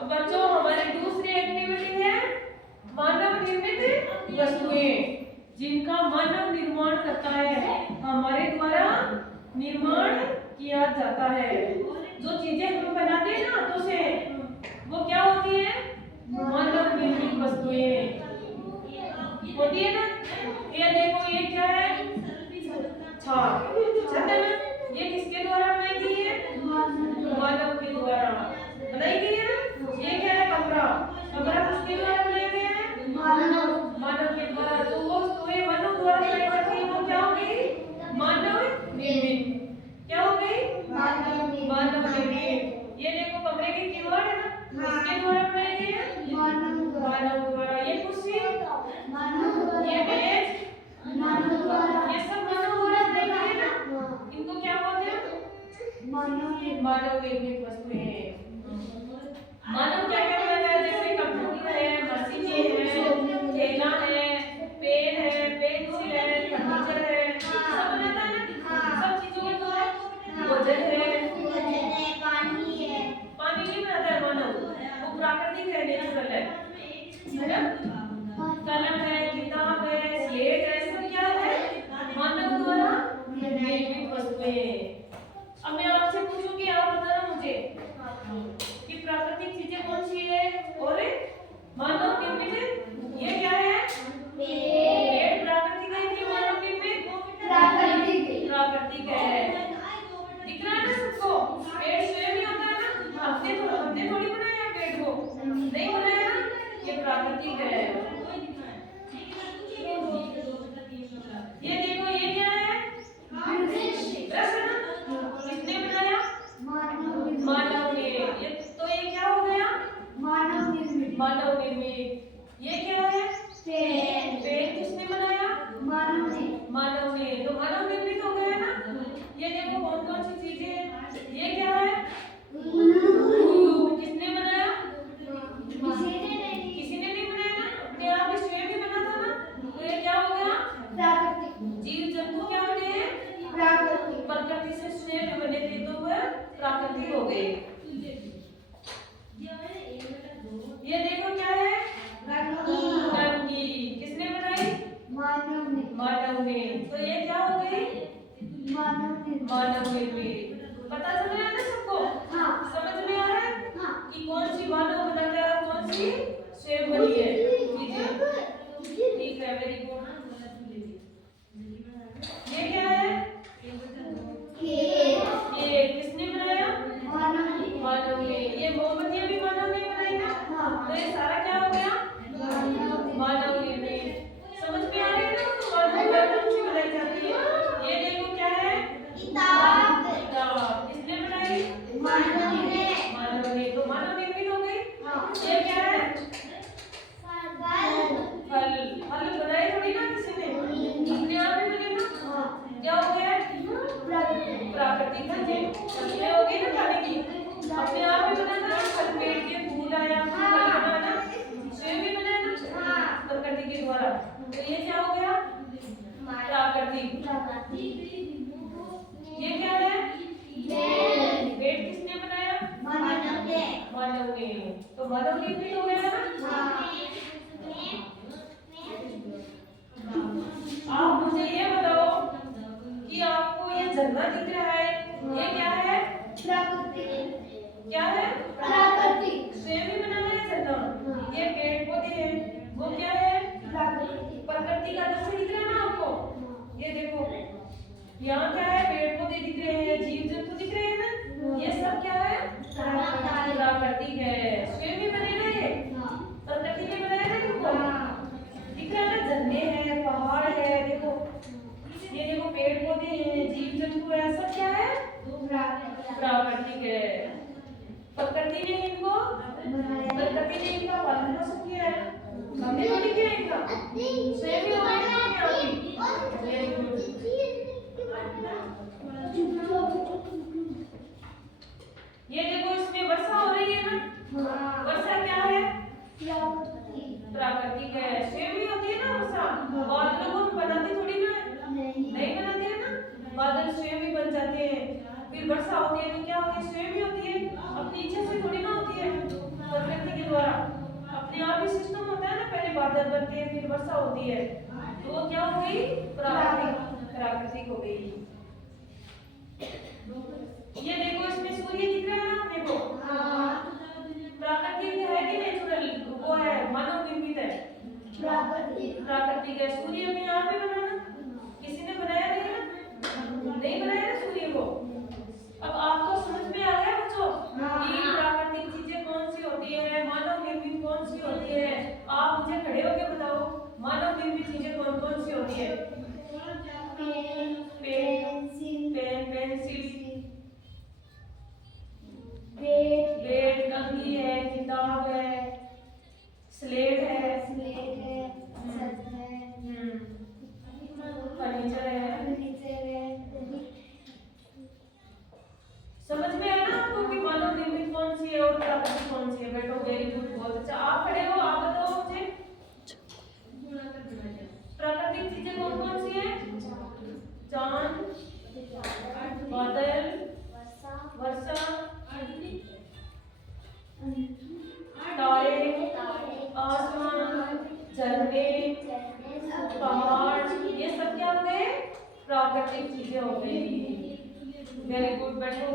अब बच्चों हमारी दूसरी एक्टिविटी है मानव निर्मित वस्तुएं, जिनका मानव निर्माण करता है, हमारे द्वारा निर्माण किया जाता है। जो चीजें हम बनाते हैं ना हाथों से, वो क्या होती है? मानव निर्मित वस्तुएं होती है ना। ये देखो, ये क्या है? छाप, छत है ना। ये किसके द्वारा बनाई गई है? मानव के द्वारा बनाई गई है ना। ये क्या है? कमरा, कमरा किसके द्वारा बनाया गया है? मानव के द्वारा। जो वस्तुएं मानव द्वारा बनाई जाती है वो क्या हो गई? मानव निर्मित। क्या हो गई? मानव निर्मित। ये देखो, कमरे की दीवार है ना, किसके द्वारा बनाई गई है? मानव द्वारा। ये कुर्सी, ये मेज, ये सब मानव द्वारा बनाई गई है ना। इनको क्या बोलते हैं? मानव निर्मित वस्तुएं। मानव क्या क्या बनाता है? जैसे कंप्यूटर है, मशीनें है, थैला है, पेन है, पेंसिल है, फर्नीचर है, सब बनाता है ना। सब चीजों के द्वारा भोजन है, पानी नहीं बनाता है मानव, वो प्राकृतिक है, नेचुरल है ना। कलम है, किताब है, स्लेट है, सब क्या है? मानव द्वारा निर्मित वस्तुएं। अब मैं आपसे पूछूंगी, आप बताना मुझे कि प्राकृतिक चीजें कौन सी है और मानव निर्मित। ये क्या है? पेड़ प्राकृतिक है कि मानव निर्मित? प्राकृतिक है। दिख रहा है ना सबको? पेड़ स्वयं ही होता है ना, हमने थोड़ी बनाया पेड़ को, नहीं बनाया ना, ये प्राकृतिक है। ये देखो, ये क्या है? ब्रश है ना, किसने बनाया? मानव ने। ये तो ये क्या हो गया? मानव निर्मित। ये क्या है? पेड़ किसने बनाया? मानव ने। तो मानव निर्मित हो गया ना। ये देखो कौन कौन सी चीजें हैं। ये क्या है? किसने बनाया? किसी ने नहीं बनाया ना, अपने आप ही स्वयं ही बना था ना। तो ये क्या हो गया? जीव जंतु क्या होते हैं? प्रकृति से स्वयं बने थे, तो वह प्राकृतिक हो गए। ये देखो क्या है? टंकी किसने बनाई? मानव ने। तो ये क्या हो गई? मानव निर्मित। पता चल रहा है ना सबको? समझ में आ रहा है कि कौन सी मानव बनाता है और कौन सी स्वयं बनी है चीजें? ठीक है, वेरी गुड। ये क्या है? ये किसने बनाया? मानव ने। ये मोमबत्तियां भी मानव ने बनाई ना। तो ये सारा क्या हो गया? मानव निर्मित। समझ में आ रही है ना? तो मानव द्वारा कौन सी बनाई जाती है? ये देखो क्या है? किताब किसने बनाई? मानव ने। तो मानव निर्मित हो गई। ये क्या है? फल। फल बनाए थोड़ी ना किसी ने, अपने आप ही बने ना। क्या हो गया? प्राकृतिक चीजें। फसलें हो गई ना खाने की, अपने आप ही बनाना। फल, पेड़ के फूल आया, फल बनाना स्वयं भी बनाया ना प्रकृति के द्वारा। तो ये क्या हो गया? प्राकृतिक। ये क्या है? पेड़ किसने बनाया? मानव ने। तो मानव निर्मित हो गया ना। आप मुझे ये बताओ कि आपको ये झरना दिख रहा है, ये क्या है? क्या है? स्वयं ही बना है झरना। ये पेड़ पौधे हैं, वो क्या है? प्रकृति का दृश्य दिख रहा है ना आपको? ये देखो, यहाँ क्या है? पेड़ पौधे दिख रहे हैं, जीव जंतु दिख रहे हैं ना। ये सब क्या है? प्राकृतिक है, स्वयं ही बने ना, ये प्रकृति ने बनाया ना इनको। दिख रहा है ना? झरने हैं, पहाड़ है, देखो ये देखो, पेड़ पौधे हैं, जीव जंतु है, सब क्या है? प्राकृतिक है। प्रकृति ने इनको पालन पोषण किया है, हमने तो नहीं किया इनका, स्वयं ही हो गए ना अपने आप ही। Very good. ये देखो, इसमें वर्षा हो रही है ना। वर्षा क्या है? प्राकृतिक है, स्वयं ही होती है ना वर्षा। बादलों को हम बनाते थोड़ी ना, नहीं बनाते हैं ना, बादल स्वयं ही बन जाते हैं। फिर वर्षा होती है तो क्या होती है? स्वयं ही होती है, अपनी इच्छा से थोड़ी ना होती है। बादल बनते हैं, फिर वर्षा होती है, तो वो क्या हो गई? प्राकृतिक हो गई। ये देखो इसमें सूर्य दिख रहा है ना, देखो प्राकृतिक है कि नेचुरल? वो है, मानव निर्मित है। प्राकृतिक है। सूर्य भी यहाँ पे बना ना, किसी ने बनाया नहीं है ना, नहीं बनाया ना सूर्य को। अब आपको समझ में आ गया बच्चों कि प्राकृतिक चीजें कौन सी होती है, मानव निर्मित कौन सी होती है? आप मुझे खड़े होकर बताओ, मानव निर्मित चीजें कौन कौन सी होती है? पेन, पेंसिल, बेड, कंघी है, किताब है, स्लेट है, फर्नीचर है। समझ में आया ना आपको कि मानव निर्मित कौन सी है और प्राकृतिक कौन सी है? बैठो, वेरी गुड, बहुत अच्छा। आप खड़े हो, आप बताओ मुझे प्राकृतिक चीजें कौन कौन सी है? चांद, बादल, वर्षा, तारे, आसमान, झरने, पहाड़, ये सब क्या हो गए? प्राकृतिक चीजें हो गई। वेरी गुड, बैठो।